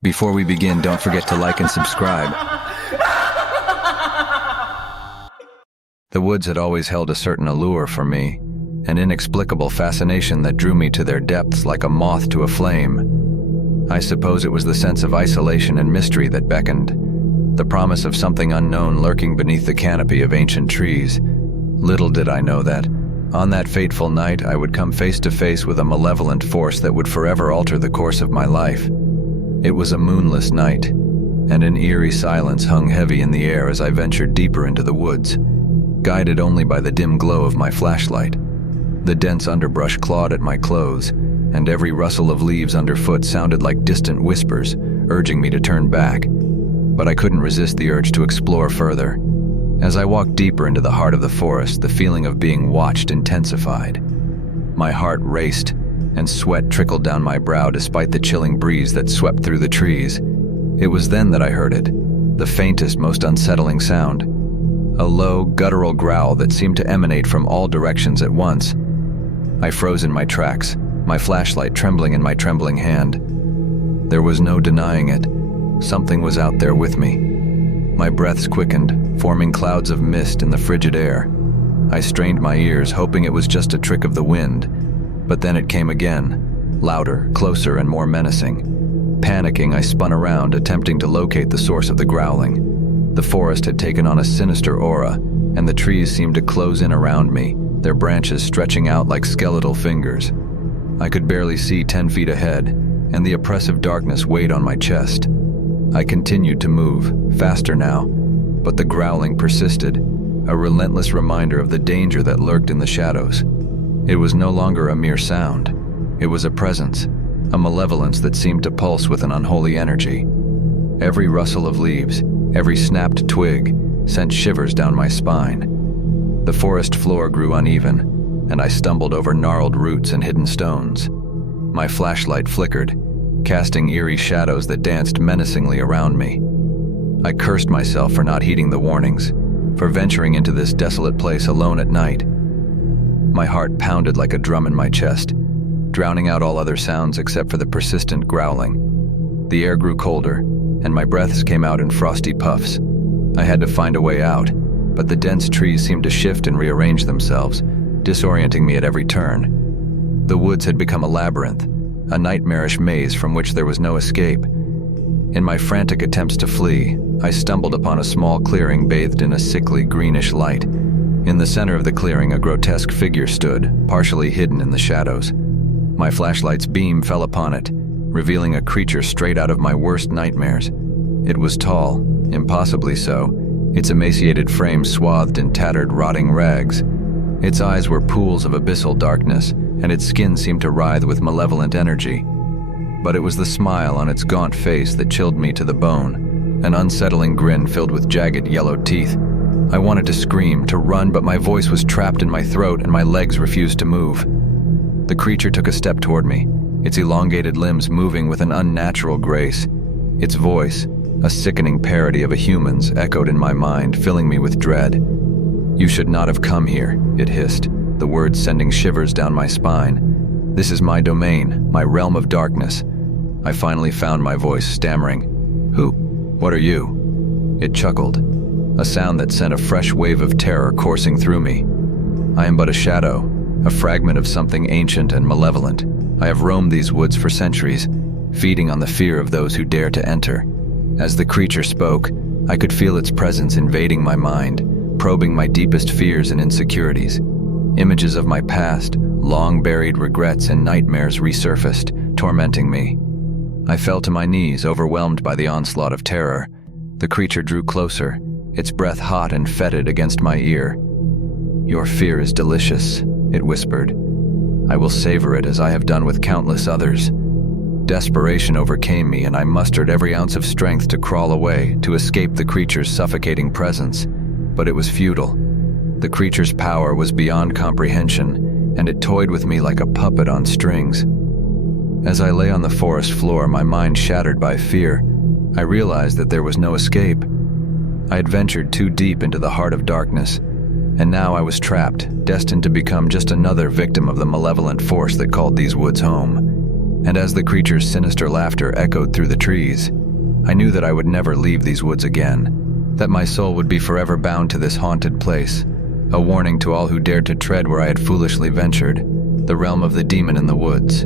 Before we begin, don't forget to like and subscribe. The woods had always held a certain allure for me, an inexplicable fascination that drew me to their depths like a moth to a flame. I suppose it was the sense of isolation and mystery that beckoned, the promise of something unknown lurking beneath the canopy of ancient trees. Little did I know that, on that fateful night, I would come face to face with a malevolent force that would forever alter the course of my life. It was a moonless night, and an eerie silence hung heavy in the air as I ventured deeper into the woods, guided only by the dim glow of my flashlight. The dense underbrush clawed at my clothes, and every rustle of leaves underfoot sounded like distant whispers, urging me to turn back. But I couldn't resist the urge to explore further. As I walked deeper into the heart of the forest, the feeling of being watched intensified. My heart raced, and sweat trickled down my brow despite the chilling breeze that swept through the trees. It was then that I heard it, the faintest, most unsettling sound. A low, guttural growl that seemed to emanate from all directions at once. I froze in my tracks, my flashlight trembling in my trembling hand. There was no denying it. Something was out there with me. My breaths quickened, forming clouds of mist in the frigid air. I strained my ears, hoping it was just a trick of the wind. But then it came again, louder, closer, and more menacing. Panicking, I spun around, attempting to locate the source of the growling. The forest had taken on a sinister aura, and the trees seemed to close in around me, their branches stretching out like skeletal fingers. I could barely see 10 feet ahead, and the oppressive darkness weighed on my chest. I continued to move, faster now, but the growling persisted, a relentless reminder of the danger that lurked in the shadows. It was no longer a mere sound. It was a presence, a malevolence that seemed to pulse with an unholy energy. Every rustle of leaves, every snapped twig, sent shivers down my spine. The forest floor grew uneven, and I stumbled over gnarled roots and hidden stones. My flashlight flickered, casting eerie shadows that danced menacingly around me. I cursed myself for not heeding the warnings, for venturing into this desolate place alone at night. My heart pounded like a drum in my chest, drowning out all other sounds except for the persistent growling. The air grew colder, and my breaths came out in frosty puffs. I had to find a way out, but the dense trees seemed to shift and rearrange themselves, disorienting me at every turn. The woods had become a labyrinth, a nightmarish maze from which there was no escape. In my frantic attempts to flee, I stumbled upon a small clearing bathed in a sickly greenish light. In the center of the clearing, a grotesque figure stood, partially hidden in the shadows. My flashlight's beam fell upon it, revealing a creature straight out of my worst nightmares. It was tall, impossibly so, its emaciated frame swathed in tattered, rotting rags. Its eyes were pools of abyssal darkness, and its skin seemed to writhe with malevolent energy. But it was the smile on its gaunt face that chilled me to the bone, an unsettling grin filled with jagged yellow teeth. I wanted to scream, to run, but my voice was trapped in my throat and my legs refused to move. The creature took a step toward me, its elongated limbs moving with an unnatural grace. Its voice, a sickening parody of a human's, echoed in my mind, filling me with dread. "You should not have come here," it hissed, the words sending shivers down my spine. "This is my domain, my realm of darkness." I finally found my voice, stammering, "Who? What are you?" It chuckled, a sound that sent a fresh wave of terror coursing through me. "I am but a shadow, a fragment of something ancient and malevolent. I have roamed these woods for centuries, feeding on the fear of those who dare to enter." As the creature spoke, I could feel its presence invading my mind, probing my deepest fears and insecurities. Images of my past, long-buried regrets and nightmares resurfaced, tormenting me. I fell to my knees, overwhelmed by the onslaught of terror. The creature drew closer, its breath hot and fetid against my ear. "Your fear is delicious," it whispered. "I will savor it as I have done with countless others." Desperation overcame me, and I mustered every ounce of strength to crawl away, to escape the creature's suffocating presence. But it was futile. The creature's power was beyond comprehension, and it toyed with me like a puppet on strings. As I lay on the forest floor, my mind shattered by fear, I realized that there was no escape. I had ventured too deep into the heart of darkness, and now I was trapped, destined to become just another victim of the malevolent force that called these woods home. and as the creature's sinister laughter echoed through the trees, I knew that I would never leave these woods again, that my soul would be forever bound to this haunted place, a warning to all who dared to tread where I had foolishly ventured, the realm of the demon in the woods.